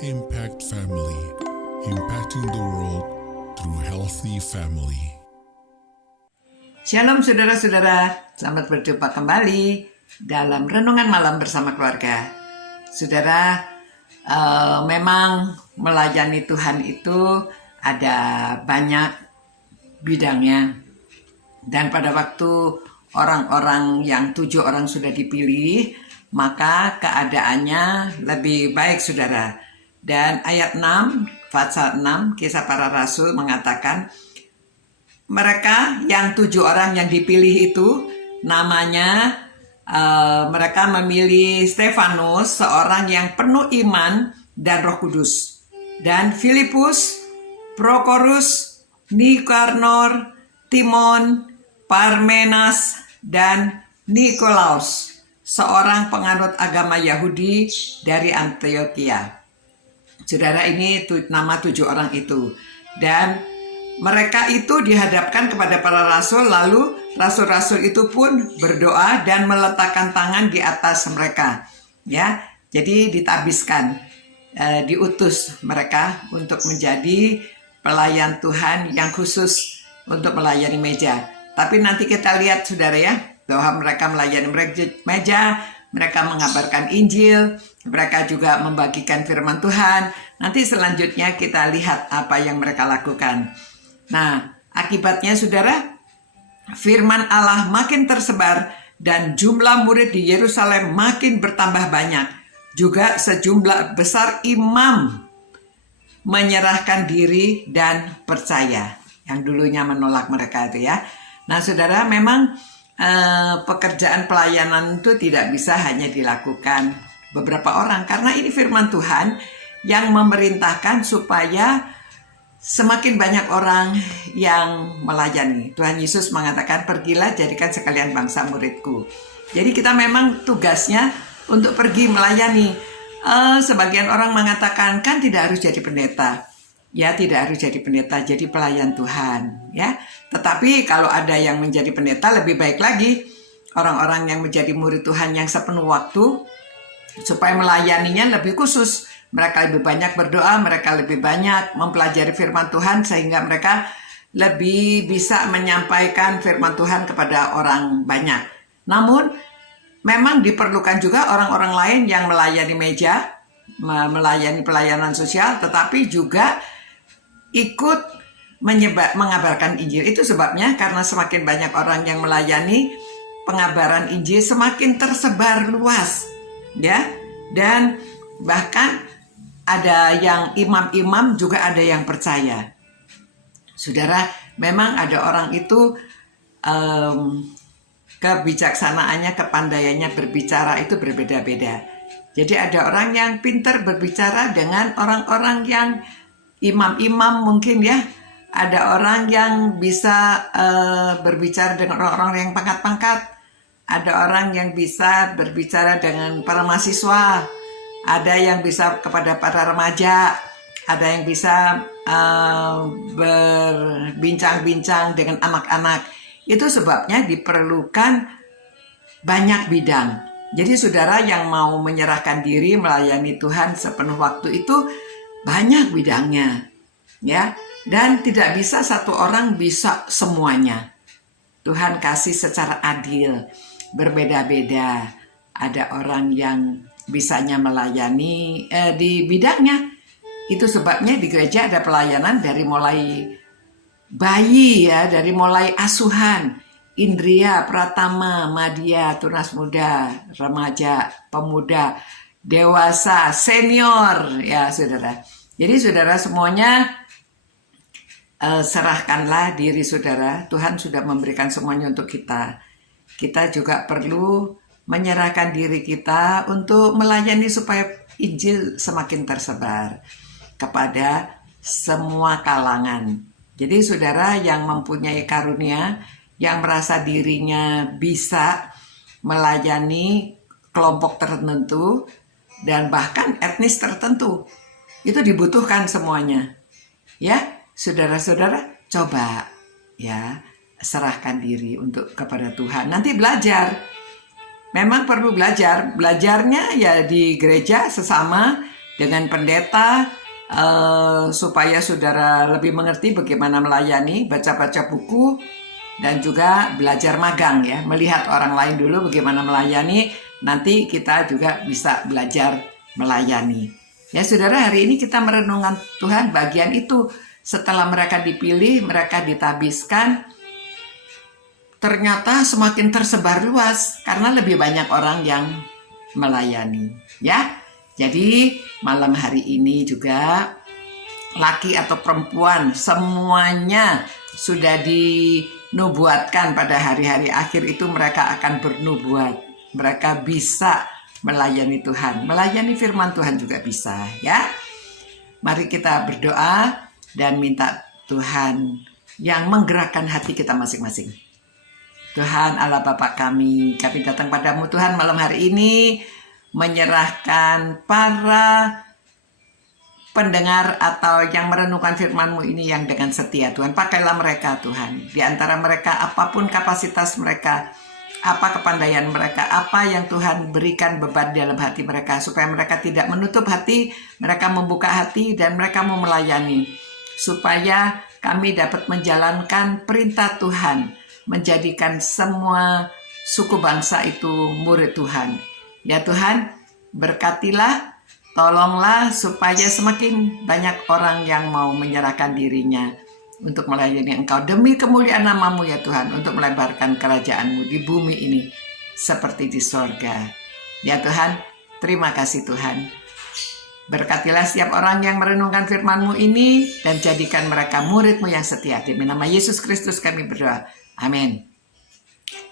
Impact Family, impacting the world through healthy family. Shalom saudara-saudara, selamat berjumpa kembali dalam Renungan Malam bersama keluarga. Saudara, memang melayani Tuhan itu ada banyak bidangnya. Dan pada waktu orang-orang yang 7 orang sudah dipilih, maka keadaannya lebih baik saudara. Dan ayat 6, pasal 6, Kisah Para Rasul mengatakan, mereka yang 7 orang yang dipilih itu namanya mereka memilih Stefanus, seorang yang penuh iman dan Roh Kudus, dan Filipus, Prokorus, Nikanor, Timon, Parmenas, dan Nikolaus, seorang penganut agama Yahudi dari Antioquia. Saudara, ini nama 7 orang itu. Dan mereka itu dihadapkan kepada para rasul, lalu rasul-rasul itu pun berdoa dan meletakkan tangan di atas mereka. Ya, jadi ditabiskan, diutus mereka untuk menjadi pelayan Tuhan yang khusus untuk melayani meja. Tapi nanti kita lihat saudara ya, bahwa mereka melayani meja, mereka mengabarkan Injil, mereka juga membagikan firman Tuhan. Nanti selanjutnya kita lihat apa yang mereka lakukan. Nah, akibatnya saudara, firman Allah makin tersebar dan jumlah murid di Yerusalem makin bertambah banyak. Juga sejumlah besar imam menyerahkan diri dan percaya, yang dulunya menolak mereka itu ya. Nah saudara, memang pekerjaan pelayanan itu tidak bisa hanya dilakukan beberapa orang, karena ini firman Tuhan yang memerintahkan supaya semakin banyak orang yang melayani. Tuhan Yesus mengatakan, pergilah jadikan sekalian bangsa muridku. Jadi kita memang tugasnya untuk pergi melayani. Sebagian orang mengatakan, kan tidak harus jadi pendeta. Ya, tidak harus jadi pendeta, jadi pelayan Tuhan. Ya, tetapi kalau ada yang menjadi pendeta, lebih baik lagi orang-orang yang menjadi murid Tuhan yang sepenuh waktu, supaya melayaninya lebih khusus. Mereka lebih banyak berdoa, mereka lebih banyak mempelajari firman Tuhan, sehingga mereka lebih bisa menyampaikan firman Tuhan kepada orang banyak. Namun, memang diperlukan juga orang-orang lain yang melayani meja, melayani pelayanan sosial, tetapi juga ikut mengabarkan Injil. Itu sebabnya karena semakin banyak orang yang melayani, pengabaran Injil semakin tersebar luas. Ya, dan bahkan ada yang imam-imam, juga ada yang percaya. Saudara, memang ada orang itu kebijaksanaannya, kepandaiannya berbicara itu berbeda-beda. Jadi ada orang yang pintar berbicara dengan orang-orang yang imam-imam mungkin ya. Ada orang yang bisa berbicara dengan orang-orang yang pangkat-pangkat. Ada orang yang bisa berbicara dengan para mahasiswa. Ada yang bisa kepada para remaja, ada yang bisa berbincang-bincang dengan anak-anak. Itu sebabnya diperlukan banyak bidang. Jadi saudara yang mau menyerahkan diri melayani Tuhan sepenuh waktu itu banyak bidangnya, ya. Dan tidak bisa satu orang bisa semuanya. Tuhan kasih secara adil, berbeda-beda. Ada orang yang bisanya melayani di bidangnya. Itu sebabnya di gereja ada pelayanan dari mulai bayi ya, dari mulai asuhan, Indria, Pratama, Madya, Tunas Muda, Remaja, Pemuda, Dewasa, Senior ya saudara. Jadi saudara semuanya serahkanlah diri saudara. Tuhan sudah memberikan semuanya untuk kita. Kita juga perlu menyerahkan diri kita untuk melayani supaya Injil semakin tersebar kepada semua kalangan. Jadi saudara yang mempunyai karunia, yang merasa dirinya bisa melayani kelompok tertentu dan bahkan etnis tertentu, itu dibutuhkan semuanya. Ya, saudara-saudara, coba ya serahkan diri untuk kepada Tuhan. Nanti belajar. Memang perlu belajar. Belajarnya ya di gereja sesama, dengan pendeta supaya saudara lebih mengerti bagaimana melayani, baca-baca buku, dan juga belajar magang ya, melihat orang lain dulu bagaimana melayani, nanti kita juga bisa belajar melayani. Ya saudara, hari ini kita merenungkan Tuhan bagian itu. Setelah mereka dipilih, mereka ditabiskan, ternyata semakin tersebar luas karena lebih banyak orang yang melayani. Ya, jadi malam hari ini juga laki atau perempuan semuanya sudah dinubuatkan pada hari-hari akhir itu mereka akan bernubuat. Mereka bisa melayani Tuhan, melayani firman Tuhan juga bisa ya. Mari kita berdoa dan minta Tuhan yang menggerakkan hati kita masing-masing. Tuhan Allah Bapa kami datang padamu Tuhan malam hari ini menyerahkan para pendengar atau yang merenungkan firman-Mu ini yang dengan setia Tuhan. Pakailah mereka Tuhan. Di antara mereka apapun kapasitas mereka, apa kepandaian mereka, apa yang Tuhan berikan beban dalam hati mereka, supaya mereka tidak menutup hati, mereka membuka hati dan mereka mau melayani, supaya kami dapat menjalankan perintah Tuhan, menjadikan semua suku bangsa itu murid Tuhan. Ya Tuhan, berkatilah, tolonglah supaya semakin banyak orang yang mau menyerahkan dirinya untuk melayani Engkau demi kemuliaan nama-Mu ya Tuhan, untuk melebarkan kerajaan-Mu di bumi ini seperti di sorga. Ya Tuhan, terima kasih Tuhan. Berkatilah setiap orang yang merenungkan firman-Mu ini dan jadikan mereka murid-Mu yang setia. Demi nama Yesus Kristus kami berdoa. Amin.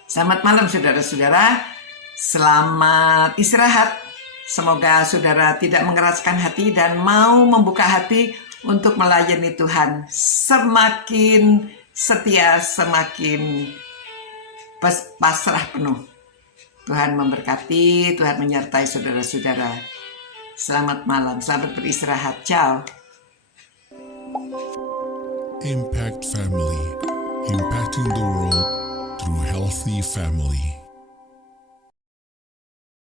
Selamat malam saudara-saudara. Selamat istirahat. Semoga saudara tidak mengeraskan hati dan mau membuka hati untuk melayani Tuhan. Semakin setia, semakin pasrah penuh. Tuhan memberkati, Tuhan menyertai saudara-saudara. Selamat malam, selamat beristirahat. Ciao. Impact Family, impacting the world through healthy family.